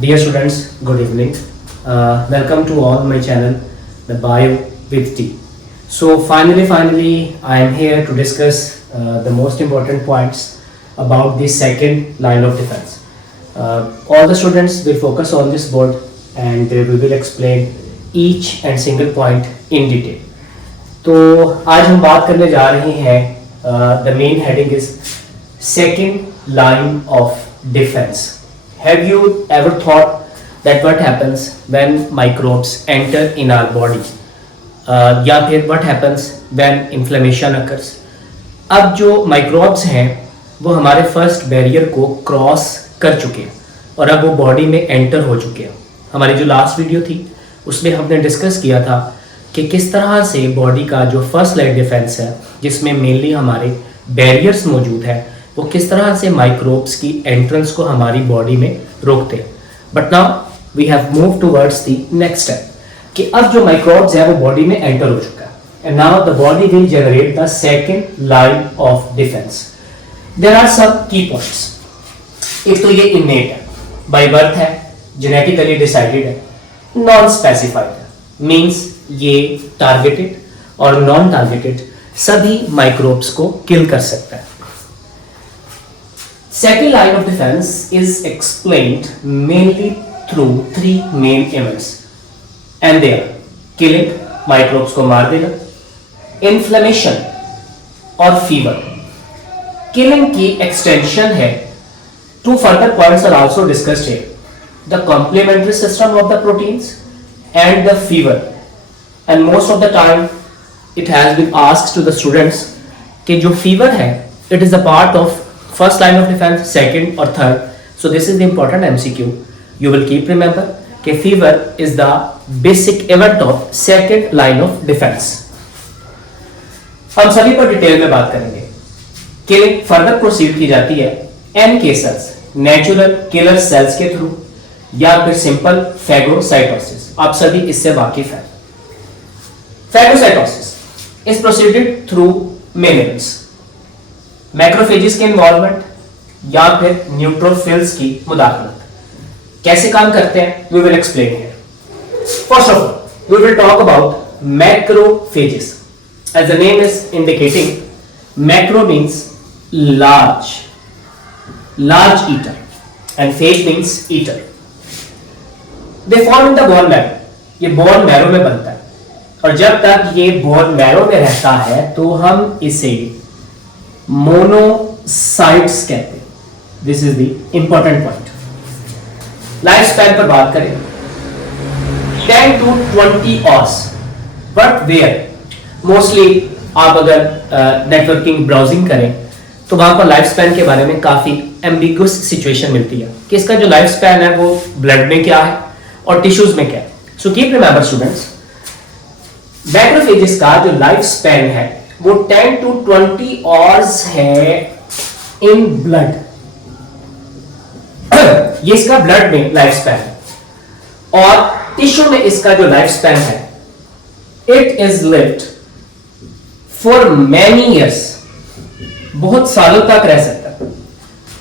Dear students, good evening. Welcome to all my channel, the Bio with T. So finally, I am here to discuss the most important points about the second line of defense. All the students will focus on this board and we will explain each and single point in detail. तो आज हम बात करने जा रहे हैं the main heading is second line of defense. Have you ever thought that what happens when microbes enter in our body? या फिर what happens when inflammation occurs? अब जो microbes हैं वो हमारे फर्स्ट बैरियर को क्रॉस कर चुके हैं और अब वो बॉडी में एंटर हो चुके हैं. हमारी जो लास्ट वीडियो थी उसमें हमने डिस्कस किया था कि किस तरह से बॉडी का जो फर्स्ट लाइन डिफेंस है जिसमें मेनली हमारे बैरियर्स मौजूद है वो किस तरह से माइक्रोब्स की एंट्रेंस को हमारी बॉडी में रोकते हैं. But now we have move towards the next step कि अब जो माइक्रोब्स है वो बॉडी में एंटर हो चुका है and now the body will generate the second line of defence. There are some key points. एक तो ये इनेट है, बाय बर्थ है, जेनेटिकली डिसाइडेड है, नॉन स्पेसिफाइड है, मींस ये टारगेटेड और नॉन टारगेटेड सभी माइक्रोब्स को किल कर सकता है. Second line of defense is explained mainly through three main events and they are killing, microbes को मार देना, inflammation और fever. Killing की extension है. Two further points are also discussed here: the complementary system of the proteins and the fever. And most of the time it has been asked to the students कि जो fever है it is a part of first line of defense, second or third. So this is the important MCQ. You will keep remember कि fever is the basic event of second line of defense. हम सभी पर detail में बात करेंगे. Killing further proceed की जाती है NK cells, natural killer cells के थ्रू या फिर सिंपल फैगोसाइटोसिस. आप सभी इससे वाकिफ हैं. Phagocytosis is proceeded through main events. Macrophages के इन्वॉल्वमेंट या फिर न्यूट्रोफिल्स की मुदाखलत. कैसे काम करते हैं we will explain here. First of all we will talk about macrophages. As the name is indicating, macro means large eater and phage means eater. They form in the bone marrow. ये bone marrow में बनता है और जब तक ये bone marrow में रहता है तो हम इसे मोनोसाइट्स कहते हैं. This is the important point. Life span पर बात करें 10 to 20 hours. But where mostly आप अगर नेटवर्किंग ब्राउजिंग करें तो वहां पर लाइफ स्पैन के बारे में काफी एम्बिगुअस सिचुएशन मिलती है कि इसका जो लाइफ स्पैन है वो ब्लड में क्या है और टिश्यूज में क्या है. So keep remember students, macrophages का जो लाइफ स्पैन है वो 10 to 20 आवर्स है इन ब्लड. ये इसका ब्लड में लाइफ स्पैन है और टिश्यू में इसका जो लाइफ स्पैन है it is lived for many years. बहुत सालों तक रह सकता है,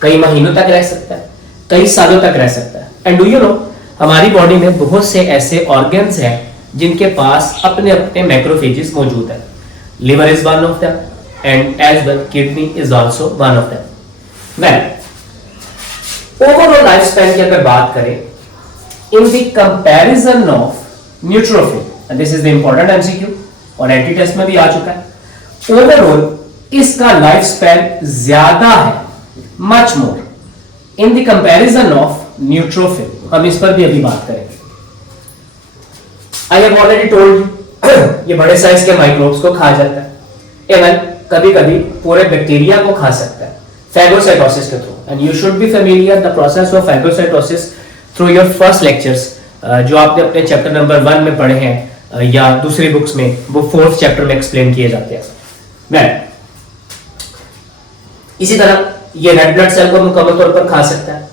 कई महीनों तक रह सकता है, कई सालों तक रह सकता है. एंड डू यू नो हमारी बॉडी में बहुत से ऐसे ऑर्गन्स हैं जिनके पास अपने अपने मैक्रोफेजेस मौजूद है. Liver is one of them and as well kidney is also one of them. Well, overall lifespan की अगर बात करें in the comparison of neutrophil, and this is the important MCQ और एंटी टेस्ट में भी आ चुका है. Overall इसका लाइफ स्पैन ज्यादा है, much more in the comparison of neutrophil. हम इस पर भी अभी बात करेंगे. I have already told you ये बड़े साइज के माइक्रोब्स को खा जाता है. इवन कभी कभी पूरे बैक्टीरिया को खा सकता है फैगोसाइटोसिस के through. And you should be familiar the process of phagocytosis through your first lectures जो आपने अपने चैप्टर नंबर 1 में पढ़े हैं या दूसरी बुक्स में वो 4th चैप्टर में एक्सप्लेन किए जाते हैं. इसी तरह ये रेड ब्लड सेल को मुकम्मल तौर पर खा सकता है.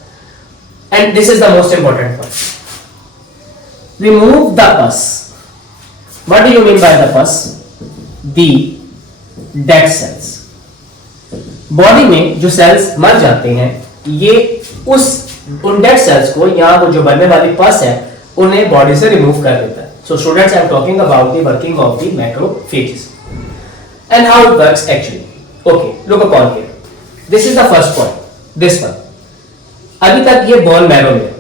And this is the most important point, remove the पस. What do you mean by the pus? The dead cells. Body में जो सेल्स मर जाते हैं ये उस उन डेड सेल्स को या वो जो बनने वाली पस है उन्हें बॉडी से रिमूव कर देता है. So students, I am talking about the working of the macrophages and how it works actually. Okay, look upon here. This is the first point, this one. अभी तक ये बोन मैरो में,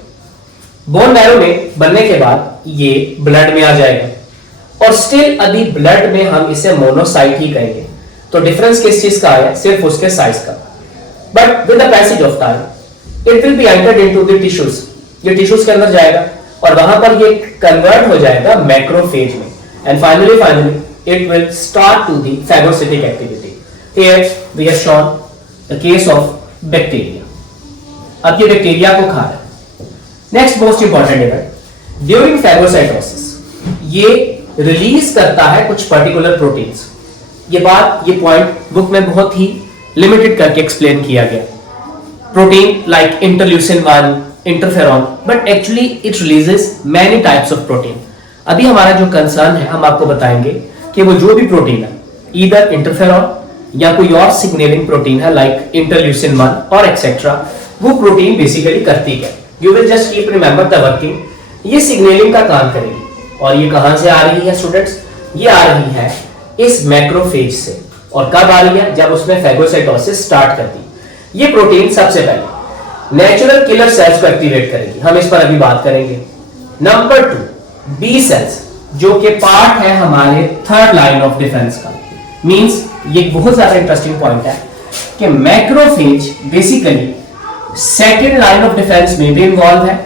bone marrow में बनने के बाद ये blood में आ जाएगा और स्टिल अभी ब्लड में हम इसे मोनोसाइट ही कहेंगे. तो डिफरेंस किस चीज का है? सिर्फ उसके साइज का. But with the passage of time it will be entered into the tissues. ये टिश्यूज के अंदर जाएगा और वहां पर ये कन्वर्ट हो जाएगा मैक्रोफेज में and finally it will start to the phagocytic activity. Here we have shown the case of bacteria. अब ये बैक्टीरिया को खा रहा है. Next most important event, during phagocytosis ये रिलीज करता है कुछ पर्टिकुलर प्रोटीन्स. ये पॉइंट बुक में बहुत ही लिमिटेड करके एक्सप्लेन किया गया. Protein like interleukin 1, interferon, but actually it releases many types of protein. अभी हमारा जो कंसर्न है, हम आपको बताएंगे कि वो जो भी प्रोटीन है, ईदर इंटरफेरॉन या कोई और सिग्नलिंग प्रोटीन है लाइक इंटरल्यूसिन 1 और एक्सेट्रा, वो प्रोटीन बेसिकली करती है. You will just keep remember the working. ये सिग्नलिंग का काम करेगी और ये कहां से आ रही है स्टूडेंट्स? ये आ रही है इस मैक्रोफेज से. और कब आ रही है? जब उसमें फैगोसाइटोसिस स्टार्ट करती. ये प्रोटीन सबसे पहले नेचुरल किलर सेल्स को एक्टिवेट करेगी. हम इस पर अभी बात करेंगे. नंबर 2, बी सेल्स, जो कि पार्ट है हमारे थर्ड लाइन ऑफ डिफेंस का. मींस ये बहुत ज्यादा इंटरेस्टिंग पॉइंट है कि macrophage basically second line of defence में भी इन्वॉल्व है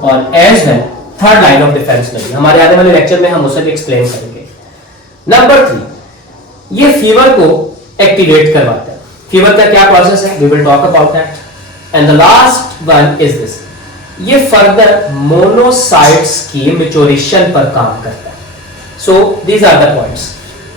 और as well third line of defence में भी. हमारे आने वाले लेक्चर में हम उसे भी एक्सप्लेन करेंगे. नंबर 3, ये फीवर को एक्टिवेट करवाता है. फीवर का क्या प्रोसेस है? We will talk about that. And the last one is this, ये फर्दर मोनोसाइट्स की मैच्योरेशन पर काम करता है. So these are the points.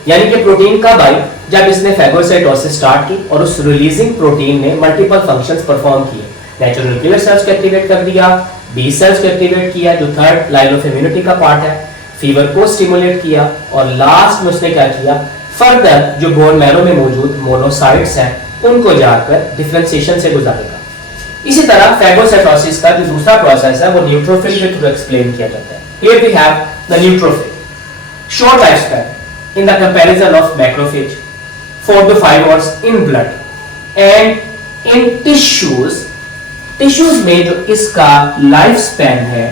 यानी कि प्रोटीन कब आई? जब इसने फैगोसाइटोसिस स्टार्ट की और उस रिलीजिंग प्रोटीन ने मल्टीपल फंक्शंस परफॉर्म किए. नेचुरल किलर सेल्स को एक्टिवेट कर दिया, बी सेल्स को एक्टिवेट किया जो थर्ड लाइन ऑफ इम्यूनिटी का पार्ट है, फीवर को स्टिमुलेट किया और लास्ट में उसने क्या किया? फर्दर जो बोन मैरो में मौजूद मोनोसाइट्स हैं उनको जाकर डिफरेंशिएशन से गुजारेगा. इसी तरह फैगोसाइटोसिस का जो दूसरा प्रोसेस है वो न्यूट्रोफिल के थ्रू एक्सप्लेन किया जाता है. Here we have the neutrophil. Short life span in the comparison of macrophage, 4 to 5 hours in blood, and in tissues में जो इसका लाइफ स्पैन है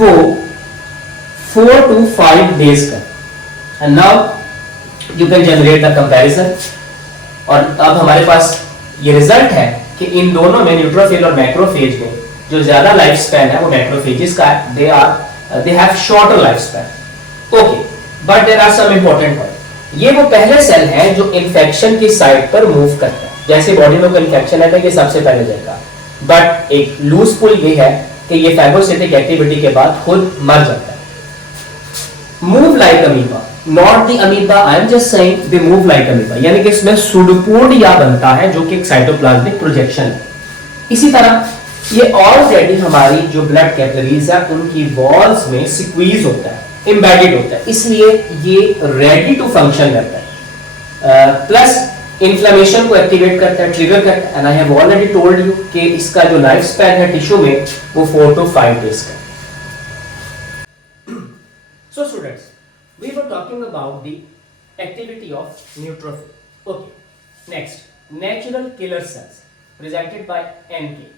वो 4 to 5 days का. and now you can generate the comparison. और अब हमारे पास ये रिजल्ट है कि इन दोनों में, न्यूट्रोफिल और मैक्रोफेज में, जो ज्यादा लाइफ स्पैन है वो मैक्रोफेजेस का है. they have shorter lifespan. Okay, but there are some important points. ये वो पहले सेल है जो इन्फेक्शन की साइट पर मूव करता है. जैसे बॉडी में कोई इन्फेक्शन है तो ये सबसे पहले जाएगा. बट एक लूज पुल ये है कि ये फैगोसिटिक एक्टिविटी के बाद खुद मर जाता है. Move like amoeba, not the amoeba, I am just saying they move like amoeba. यानी कि इसमें सुडोपोडिया बनता है जो कि एक साइटोप्लाज्मिक प्रोजेक्शन है. इसी तरह ये ऑलरेडी हमारी जो ब्लड कैपिलरीज है उनकी वॉल्स में सिक्वीज होता है, एम्बेडेड होता है, इसलिए ये रेडी टू फंक्शन रहता है. प्लस इन्फ्लेमेशन को एक्टिवेट करता है, ट्रिगर करता है. And I have already told you कि इसका जो लाइफ स्पैन है टिश्यू में वो 4 to 5 days का. So students, we were talking about the activity of neutrophil. Okay, next, natural killer cells presented by NK.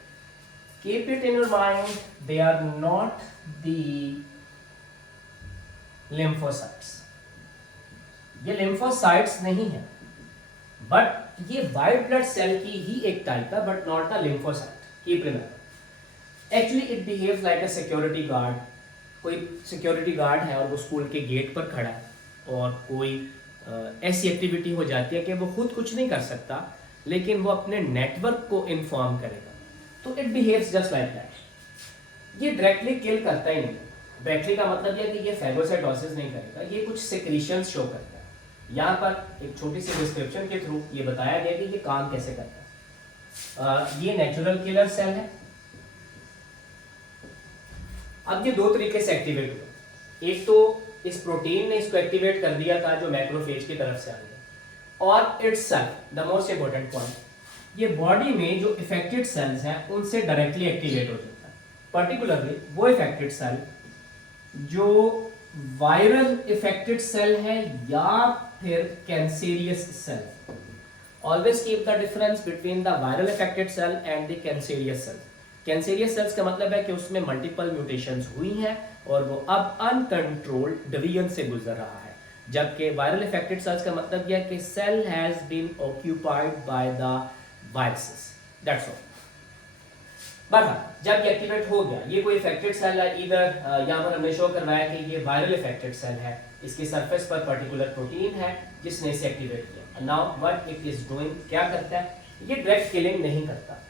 Keep it in your mind, they are not the lymphocytes. ये lymphocytes नहीं है, but ये white blood cell की ही एक type है, but not a lymphocyte. Keep remember. Actually, it behaves like a security guard. कोई security guard है और वो स्कूल के गेट पर खड़ा है और कोई ऐसी एक्टिविटी हो जाती है कि वो खुद कुछ नहीं कर सकता, लेकिन वो अपने नेटवर्क को इन्फॉर्म करेगा. तो it behaves just like that. ये डायरेक्टली किल करता ही नहीं. डायरेक्टली का मतलब ये कि ये फैगोसाइटोसिस नहीं करेगा, ये कुछ सेक्रीशंस शो करता है. यहाँ पर एक छोटी सी डिस्क्रिप्शन के थ्रू ये बताया गया कि ये काम कैसे करता है. ये नेचुरल किलर सेल है. अब ये दो तरीके से एक्टिवेट हुआ. एक तो इस प्रोटीन ने इसको एक्टिवेट कर दिया था जो मैक्रोफेज की तरफ से आ गया, और इट्ससेल्फ द मोस्ट इंपोर्टेंट पॉइंट, ये बॉडी में जो इफेक्टेड सेल्स हैं उनसे डायरेक्टली एक्टिवेट हो जाता है, पर्टिकुलरली वो इफेक्टेड सेल जो वायरल इफेक्टेड सेल है या फिर cancerous cell. Always keep the difference between the viral affected cell and the cancerous cell. Cancerous cells का मतलब है कि उसमें मल्टीपल म्यूटेशंस हुई हैं और वो अब अनकंट्रोल्ड डिवीजन से गुजर रहा है, जबकि वायरल इफेक्टेड सेल्स का मतलब यह है कि cell has been occupied by the viruses, that's all. But जब ये एक्टिवेट हो गया, ये कोई इफेक्टेड सेल है, इधर यहाँ पर हमने शो करवाया कि ये वायरल इफेक्टेड सेल है, इसकी सरफेस पर पर्टिकुलर प्रोटीन है जिसने इसे एक्टिवेट किया। Now what it is doing, क्या करता है, ये डायरेक्ट किलिंग नहीं करता,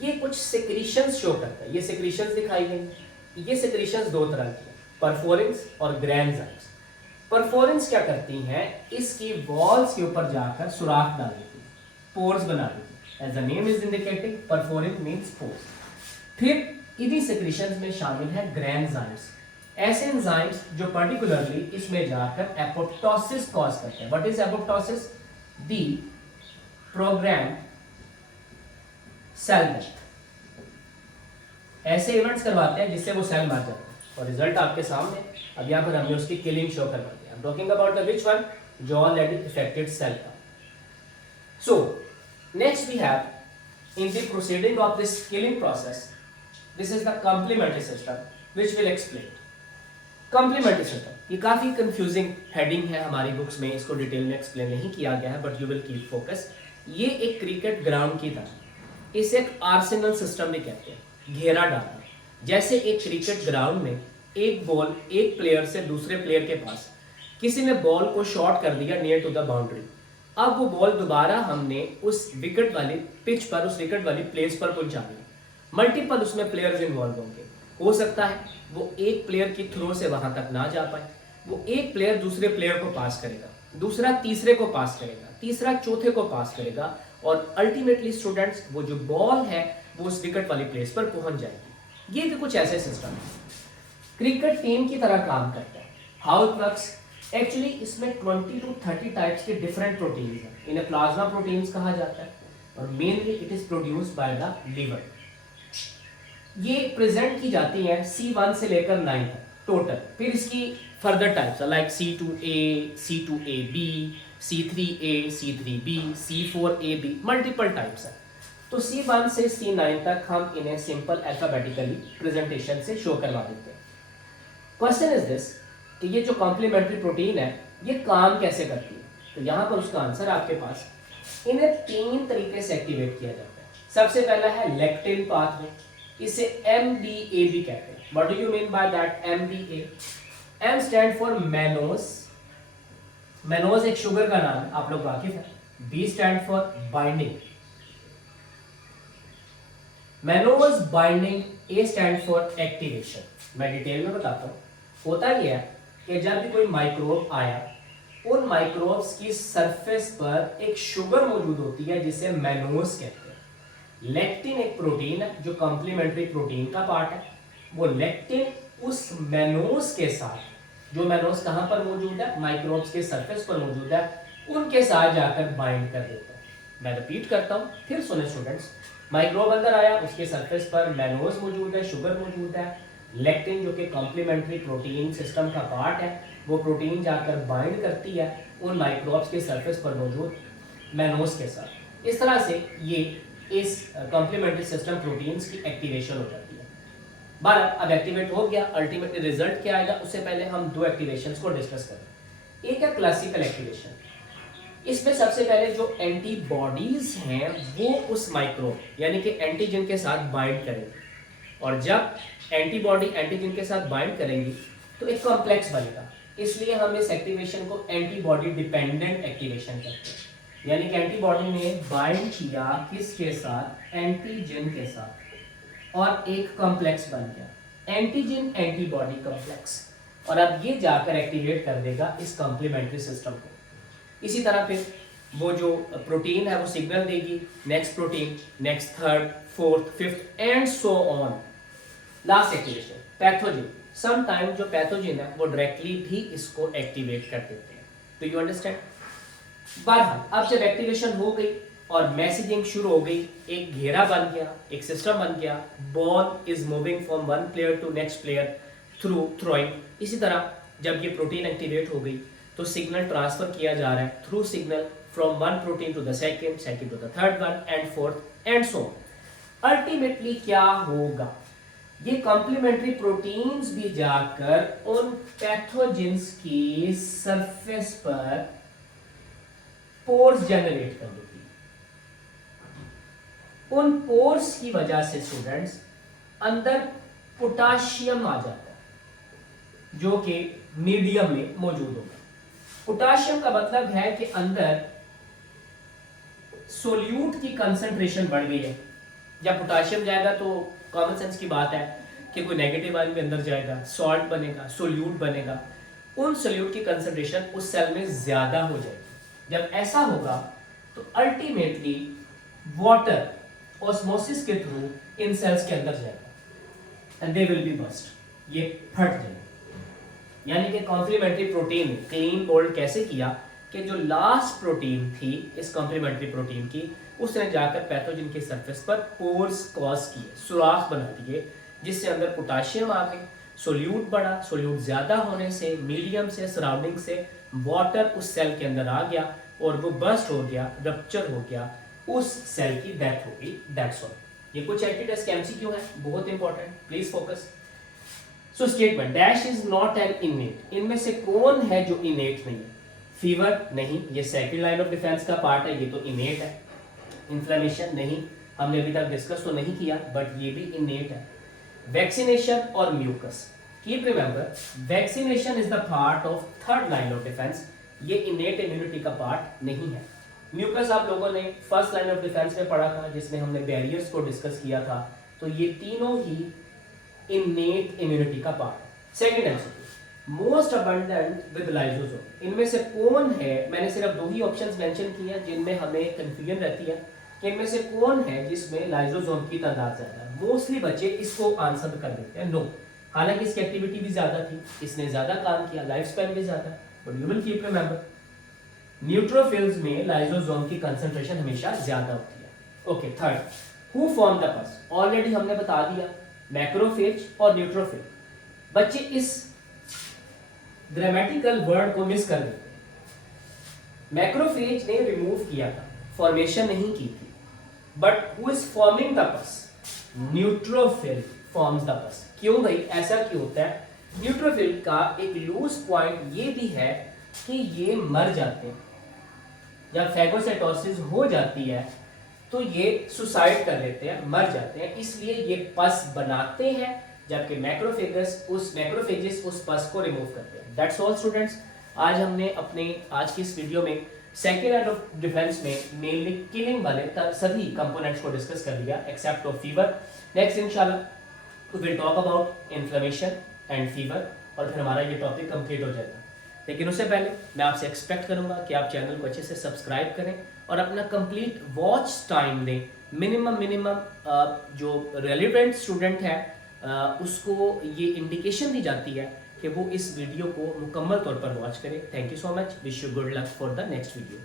ये कुछ सेक्रीशंस शो करता है। ये सेक्रीशंस दिखाई गई, ये सेक्रीशंस दो तरह की हैं, परफोरिन्स और ग्रैनजाइम्स। परफोरिन्स क्या करती हैं, इसकी वॉल्स के ऊपर जाकर सुराख डाल देती है, पोर्स बना देती है। As the name is indicating, perforin means pores. फिर इन्हीं सेक्रीशंस में शामिल है ग्रैनजाइम्स, ऐसे एंजाइम्स जो पर्टिकुलरली इसमें जाकर एपोप्टोसिस कॉज करते हैं। What is apoptosis? The programme cell death. ऐसे इवेंट्स करवाते हैं जिससे वो सेल मर जाते हैं और रिजल्ट आपके सामने। अब यहाँ पर हमने उसकी किलिंग शो करवा दी। I am talking about the which one, जो ऑलरेडी इफेक्टेड सेल का। So next we have in the proceeding of this killing process, this is the complementary system which will explain. Complementary system, ये काफी confusing heading है हमारी books में, इसको detail में explain नहीं किया गया है, but you will keep focus. ये एक क्रिकेट ग्राउंड की तरह, इसे एक आर्सेनल सिस्टम भी कहते हैं, घेरा डालना। जैसे एक क्रिकेट ग्राउंड में एक बॉल एक प्लेयर से दूसरे प्लेयर के पास, किसी ने बॉल को शॉट कर दिया नियर टू द बाउंड्री, अब वो बॉल दोबारा हमने उस विकेट वाली पिच पर, उस विकेट वाली प्लेस पर पहुंचा दी। मल्टीपल उसमें प्लेयर्स इन्वॉल्व होंगे, हो सकता है वो एक प्लेयर की थ्रो से वहां तक ना जा पाए, वो एक प्लेयर दूसरे प्लेयर को पास करेगा, दूसरा तीसरे को पास करेगा, तीसरा चौथे को पास करेगा और अल्टीमेटली स्टूडेंट्स वो जो बॉल है वो उस विकेट वाली प्लेस पर पहुंच जाएगी। ये भी कुछ ऐसे सिस्टम है, क्रिकेट टीम की तरह काम करता है। हाउ इट वर्क्स, एक्चुअली इसमें 20 to 30 टाइप्स के डिफरेंट प्रोटीन्स हैं, इन्हें प्लाज्मा प्रोटीन्स कहा जाता है और mainly it is produced by the liver. ये प्रेजेंट की जाती है C1 से लेकर 9 तक टोटल। फिर इसकी further types like C2A, C2AB, C3A, C3B, C4AB, multiple types है। तो C1 से C9 तक हम इन्हें सिंपल अल्फाबेटिकली प्रेजेंटेशन से शो करवा देते हैं। क्वेश्चन इज दिस कि ये जो कॉम्प्लीमेंट्री प्रोटीन है ये काम कैसे करती है, तो यहाँ पर उसका आंसर आपके पास। इन्हें 3 तरीके से एक्टिवेट किया जाता है। सबसे पहला है लेक्टिन पाथवे, इसे MBA कहते हैं। What do you mean by that MBA? M stand for mannose, mannose एक शुगर का नाम है, आप लोग वाकिफ है। B stand for binding, mannose binding. A stand for activation. मैं डिटेल में बताता हूँ। होता यह है कि जब भी कोई माइक्रोब आया, उन माइक्रोब्स की सरफेस पर एक शुगर मौजूद होती है जिसे मैनोज कहते हैं। लेक्टिन एक प्रोटीन है जो कॉम्प्लीमेंट्री प्रोटीन का पार्ट है। वो लेक्टिन उस मैनोज के साथ, जो मैनोज कहाँ पर मौजूद है, माइक्रोब्स के सरफेस पर मौजूद है, उनके साथ जाकर बाइंड कर देता है। मैं रिपीट करता हूँ, फिर सुने स्टूडेंट्स। माइक्रोब अंदर आया, उसके सरफेस पर मैनोज मौजूद है, शुगर मौजूद है। लेक्टिन जो कि कॉम्प्लीमेंट्री प्रोटीन सिस्टम का पार्ट है, वो प्रोटीन जाकर बाइंड करती है उन माइक्रोब्स के सरफेस पर मौजूद मैनोज के साथ। इस तरह से ये इस कॉम्प्लीमेंट्री सिस्टम प्रोटीन्स की एक्टिवेशन हो जाती है। बारह अब एक्टिवेट हो गया, अल्टीमेटली रिजल्ट क्या आएगा, उससे पहले हम 2 एक्टिवेशंस को डिस्कस करें। एक है क्लासिकल एक्टिवेशन। इसमें सबसे पहले जो एंटीबॉडीज हैं वो उस माइक्रोब यानी कि एंटीजन के साथ बाइंड करेंगे, और जब एंटीबॉडी एंटीजन के साथ बाइंड करेंगी तो एक कॉम्प्लेक्स बनेगा। इसलिए हम इस एक्टिवेशन को एंटीबॉडी डिपेंडेंट एक्टिवेशन कहते हैं। यानी कि एंटीबॉडी ने बाइंड किया किसके साथ, एंटीजन के साथ, और एक कॉम्प्लेक्स बन गया, एंटीजन एंटीबॉडी कॉम्प्लेक्स, और अब ये जाकर एक्टिवेट कर देगा इस कॉम्प्लीमेंट्री सिस्टम को। इसी तरह फिर वो जो प्रोटीन है वो सिग्नल देगी, next protein, next third, fourth, fifth and so on. Last activation pathogen. Some time जो पैथोजन है वो डायरेक्टली भी इसको एक्टिवेट कर देते हैं। तो यू अंडरस्टैंड। बहरहाल अब जब एक्टिवेशन हो गई और मैसेजिंग शुरू हो गई, एक घेरा बन गया, एक सिस्टम बन गया, ball is moving from one player to next player through throwing. इसी तरह जब ये प्रोटीन एक्टिवेट हो गई तो सिग्नल ट्रांसफर किया जा रहा है through signal from one protein to the second, second to the third one and fourth and so. Ultimately क्या होगा, ये कॉम्प्लीमेंट्री प्रोटीन्स भी जाकर उन पैथोजेंस की सरफेस पर पोर्स जनरेट कर देती है। उन पोर्स की वजह से स्टूडेंट्स अंदर पोटाशियम आ जाता है जो कि मीडियम में मौजूद होगा। पोटाशियम का मतलब है कि अंदर सोल्यूट की कंसंट्रेशन बढ़ गई है। जब पोटाशियम जाएगा तो कॉमन सेंस की बात है कि कोई नेगेटिव आयन भी अंदर जाएगा, सॉल्ट बनेगा, सोल्यूट बनेगा, उन सोल्यूट की कंसंट्रेशन उस सेल में ज्यादा हो जाएगी। जब ऐसा होगा तो अल्टीमेटली वाटर ऑस्मोसिस के थ्रू इन सेल्स के अंदर जाएगा and they will be burst, ये फट जाएगा। यानी कि कॉम्प्लीमेंट्री प्रोटीन क्लीन बोल्ड कैसे किया कि जो लास्ट प्रोटीन थी इस कॉम्प्लीमेंट्री प्रोटीन की, उसने जाकर पैथोजन के सरफेस पर पोर्स कॉज किए, सुराख बना दिए, जिससे अंदर पोटाशियम आ गई, सोल्यूट बढ़ा, सोल्यूट ज्यादा होने से मीडियम से सराउंडिंग से वाटर उस सेल के अंदर आ गया और वो बस्ट हो गया, रप्चर हो गया, उस सेल की डेथ हो गई। That's all. ये कुछ एप्टीट्यूड एमसीक्यू है, बहुत important, please focus. So statement dash is not an इनेट, इनमें से कौन है जो इनेट नहीं है? फीवर नहीं, ये सेकंड लाइन ऑफ डिफेंस का पार्ट है, ये तो इनेट है। इन्फ्लेमेशन नहीं, हमने अभी तक डिस्कस तो नहीं किया बट ये भी इनेट है। वैक्सीनेशन और mucus, keep remember vaccination is the part of third line of defence, ये इनेट इम्यूनिटी का पार्ट नहीं है। म्यूकस आप लोगों ने फर्स्ट लाइन ऑफ डिफेंस में पढ़ा था जिसमें हमने बैरियर्स को डिस्कस किया था, तो ये तीनों ही इनेट इम्यूनिटी का part. Second MCQ, most abundant with lysosome, इनमें से कौन है? मैंने सिर्फ दो ही ऑप्शंस मेंशन किए हैं जिनमें हमें कंफ्यूजन रहती है कि इनमें से कौन है जिसमें लाइसोसोम की तादाद ज्यादा है। मोस्टली बच्चे इसको आंसर कर देते हैं नो, हालांकि इसकी एक्टिविटी भी ज्यादा थी, इसने ज्यादा काम किया, लाइफ स्पैन भी ज्यादा, but you will keep remember neutrophils में लाइसोसोम की कंसंट्रेशन हमेशा ज्यादा होती है। Okay, third, who form the पस, ऑलरेडी हमने बता दिया, मैक्रोफेज और न्यूट्रोफिल। बच्चे इस ग्रामेटिकल वर्ड को मिस कर देते हैं। मैक्रोफेज ने रिमूव किया था, फॉर्मेशन नहीं की थी, but who is forming the पस? न्यूट्रोफिल फॉर्म्स द पस। क्यों भाई, ऐसा क्यों होता है? न्यूट्रोफिल का एक लूज पॉइंट ये भी है कि ये मर जाते हैं, जब फैगोसाइटोसिस हो जाती है तो ये सुसाइड कर लेते हैं, मर जाते हैं, इसलिए ये पस बनाते हैं, जबकि मैक्रोफेजेस उस पस को रिमूव करते हैं। That's all students. आज हमने अपने आज की इस वीडियो में सेकेंड लाइन ऑफ डिफेंस में मेनली किलिंग वाले सभी कंपोनेंट्स को डिस्कस कर लिया एक्सेप्ट ऑफ फीवर। नेक्स्ट इंशाल्लाह will talk about inflammation and fever और फिर हमारा ये टॉपिक कंप्लीट हो जाएगा। लेकिन उससे पहले मैं आपसे एक्सपेक्ट करूंगा कि आप चैनल को अच्छे से सब्सक्राइब करें और अपना कंप्लीट वॉच टाइम दें। मिनिमम जो रेलिवेंट स्टूडेंट है उसको ये इंडिकेशन दी जाती है कि वो इस वीडियो को मुकम्मल तौर पर वॉच करे। Thank you so much, wish you good luck for the next video.